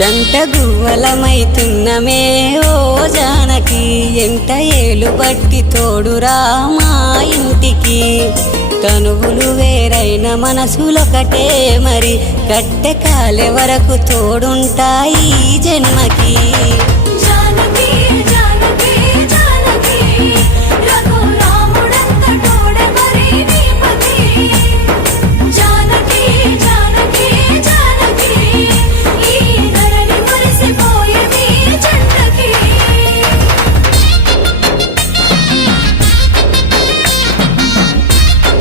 జంట గువ్వలమైతున్నమే ఓ జానకి ఎంట ఏలు బట్టి తోడురా మా ఇంటికి తనువులు వేరైన మనసులొకటే మరి కట్టె కాలే వరకు తోడుంటాయి జన్మకి